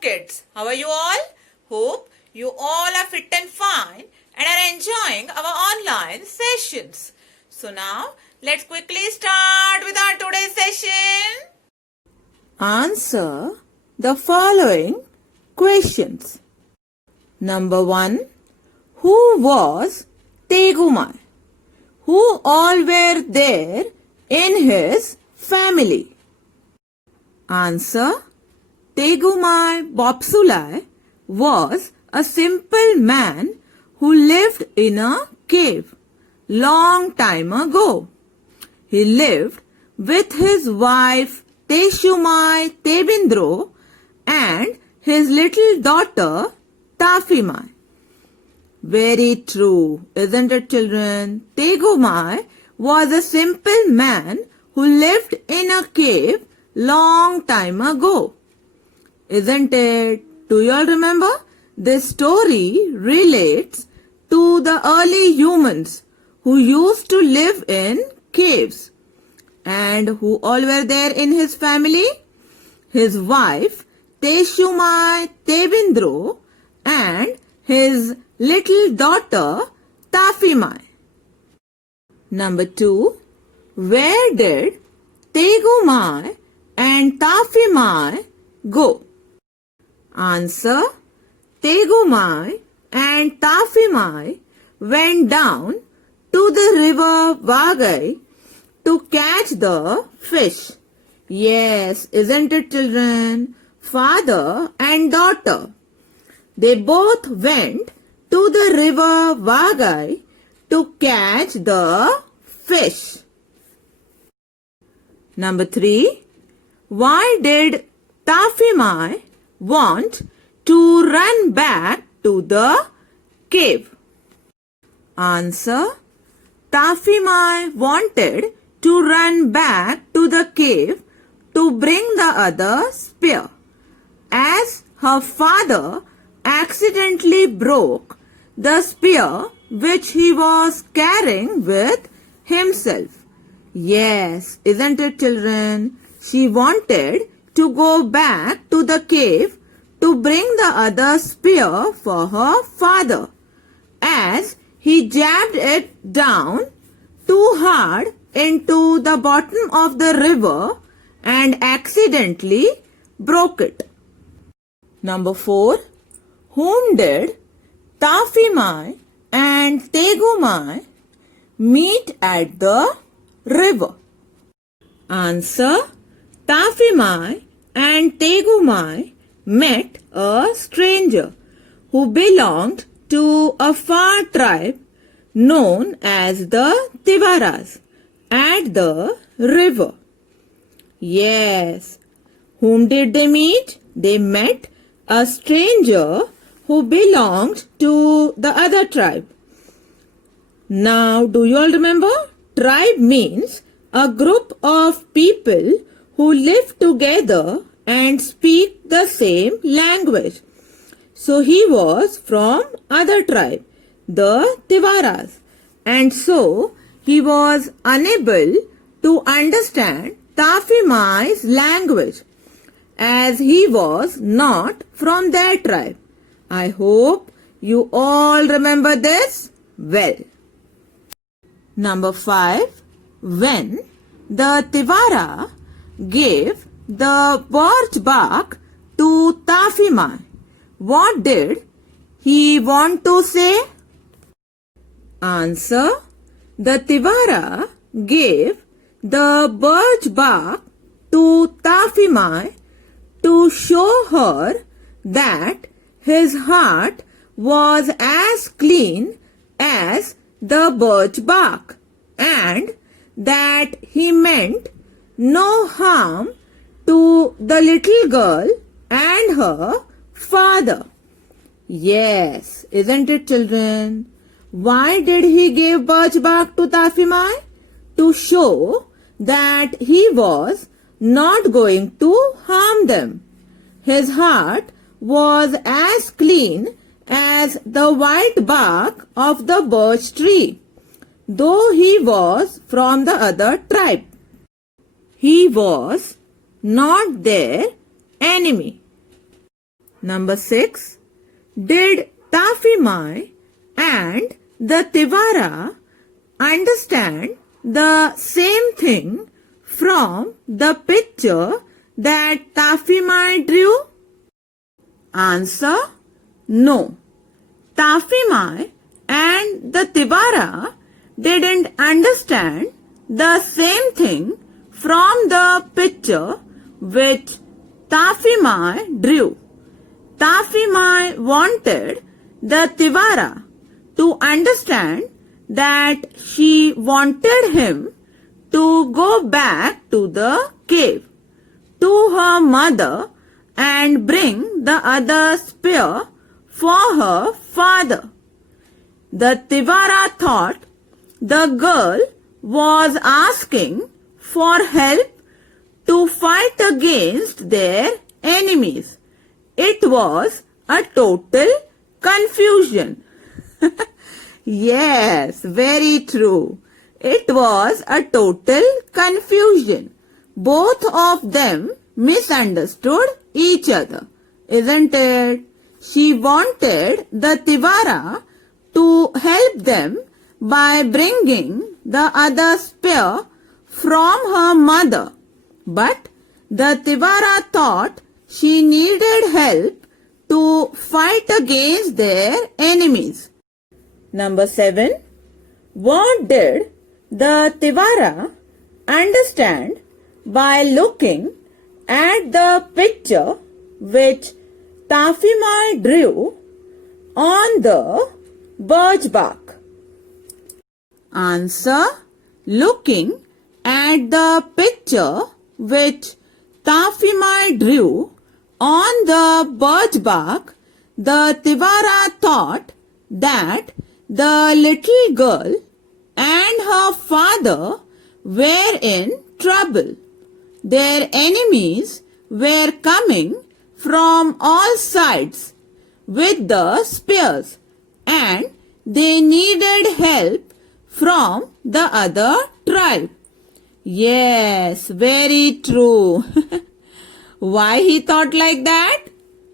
kids. How are you all? Hope you all are fit and fine and are enjoying our online sessions. So now let's quickly start with our today's session. Answer the following questions. Number 1. Who was Tegumai? Who all were there in his family? Answer. Tegumai Bopsulai was a simple man who lived in a cave long time ago. He lived with his wife Teshumai Tebindro and his little daughter Tafimai. Very true, isn't it, children? Tegumai was a simple man who lived in a cave long time ago. Isn't it? Do you all remember? This story relates to the early humans who used to live in caves. And who all were there in his family? His wife Teshumai Tebindro and his little daughter Tafimai. Number 2. Where did Tegumai and Tafimai go? Answer. Tegumai and Tafimai went down to the river Vagai to catch the fish. Yes, isn't it, children? Father and daughter. They both went to the river Vagai to catch the fish. Number 3. Why did Tafimai want to run back to the cave? Answer. Tafimai wanted to run back to the cave to bring the other spear, as her father accidentally broke the spear which he was carrying with himself. Yes, isn't it, children? She wanted to go back to the cave to bring the other spear for her father, as he jabbed it down too hard into the bottom of the river and accidentally broke it. Number 4. Whom did Tafimai and Tegumai meet at the river? Answer. Tafimai and Tegumai met a stranger who belonged to a far tribe known as the Tivaras at the river. Yes. Whom did they meet? They met a stranger who belonged to the other tribe. Now, do you all remember? Tribe means a group of people who live together and speak the same language. So he was from other tribe, the Tivaras, and so he was unable to understand Tafimai's language as he was not from their tribe. I hope you all remember this well. Number 5. When the Tivara gave the birch bark to Tafimai, what did he want to say? Answer. The Tivara gave the birch bark to Tafimai to show her that his heart was as clean as the birch bark and that he meant no harm to the little girl and her father. Yes, isn't it, children? Why did he give birch bark to Tafimai? To show that he was not going to harm them. His heart was as clean as the white bark of the birch tree, though he was from the other tribe. He was not their enemy. Number 6. Did Taffy Mai and the Tivara understand the same thing from the picture that Taffy Mai drew? Answer: no. Taffy Mai and the Tivara didn't understand the same thing from the picture which Taffy Mai drew. Taffy Mai wanted the Tivara to understand that she wanted him to go back to the cave to her mother and bring the other spear for her father. The Tivara thought the girl was asking for help to fight against their enemies. It was a total confusion. Yes, very true. It was a total confusion. Both of them misunderstood each other, isn't it? She wanted the Tivara to help them by bringing the other spear from her mother. But the Tivara thought she needed help to fight against their enemies. Number 7. What did the Tivara understand by looking at the picture which Taffy Mai drew on the birch bark? Answer: looking at the picture which Taffy Mai drew on the birch bark, the Tivara thought that the little girl and her father were in trouble. Their enemies were coming from all sides with the spears, and they needed help from the other tribe. Yes, very true. Why he thought like that?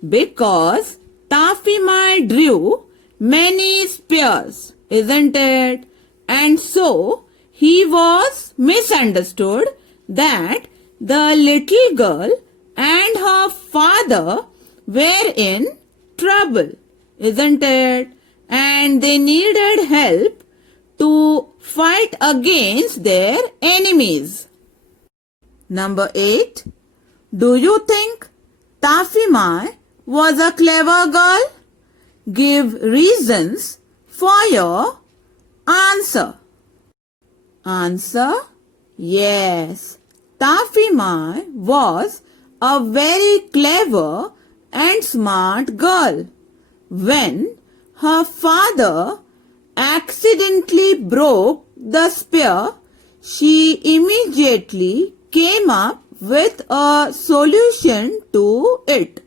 Because Taffy Mai drew many spears, isn't it? And so he was misunderstood that the little girl and her father were in trouble, isn't it? And they needed help to fight against their enemies. Number 8. Do you think Taffy Mai was a clever girl? Give reasons for your answer. Answer: yes. Taffy Mai was a very clever and smart girl. When her father accidentally broke the spear, she immediately came up with a solution to it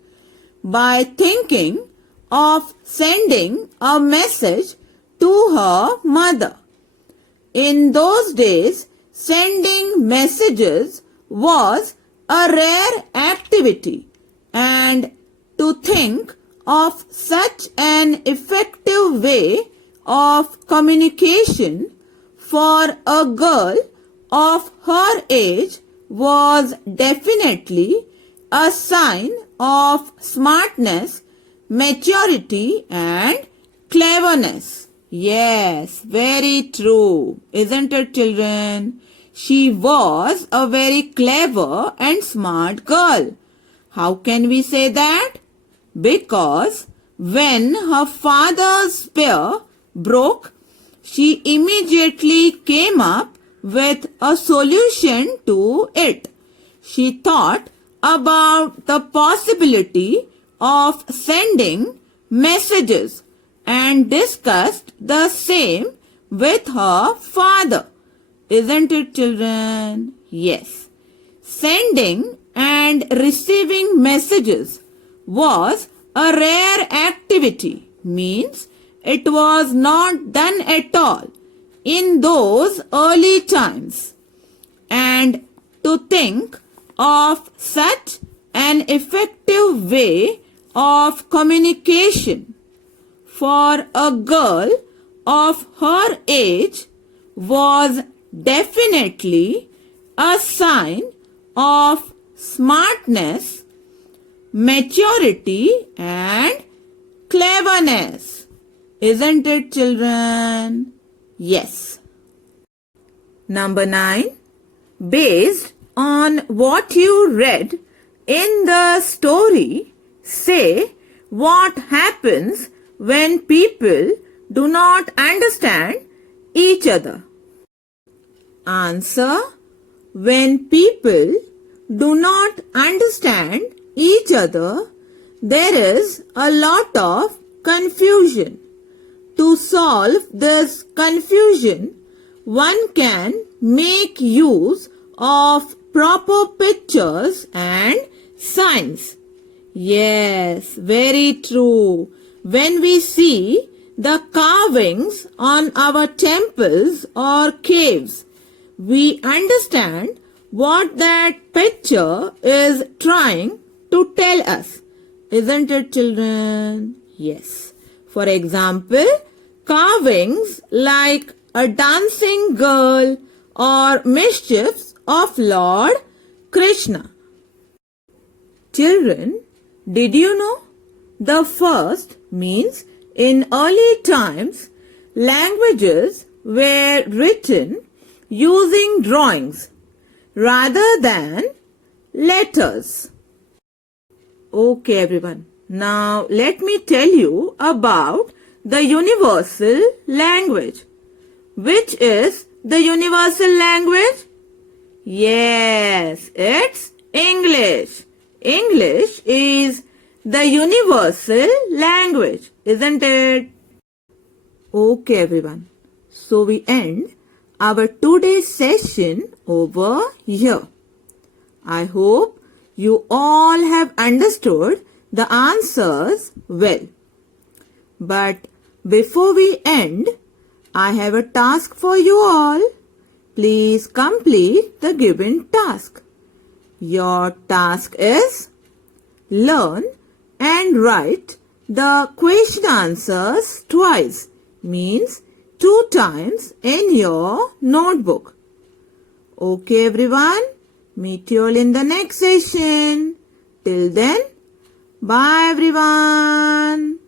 by thinking of sending a message to her mother. In those days, sending messages was a rare activity, and to think of such an effective way of communication for a girl of her age was definitely a sign of smartness, maturity, and cleverness. Yes, very true. Isn't it, children? She was a very clever and smart girl. How can we say that? Because when her father's spear broke, she immediately came up with a solution to it. She thought about the possibility of sending messages and discussed the same with her father. Isn't it, children? Yes. Sending and receiving messages was a rare activity, means it was not done at all in those early times. And to think of such an effective way of communication. For a girl of her age was definitely a sign of smartness, maturity and cleverness. Isn't it, children? Yes. Number 9. Based on what you read in the story, say what happens when people do not understand each other. Answer. When people do not understand each other, there is a lot of confusion. To solve this confusion, one can make use of proper pictures and signs. Yes, very true. When we see the carvings on our temples or caves, we understand what that picture is trying to tell us. Isn't it, children? Yes. For example, carvings like a dancing girl or mischiefs of Lord Krishna. Children, did you know? The first means in early times, languages were written using drawings rather than letters. Okay, everyone. Now let me tell you about the universal language. Which is the universal language? Yes, it's English. English is the universal language, isn't it? Okay, everyone. So we end our today's session over here. I hope you all have understood the answers well. But before we end, I have a task for you all. Please complete the given task. Your task is learn and write the question answers twice, means 2 times in your notebook. Okay, everyone. Meet you all in the next session. Till then, bye everyone.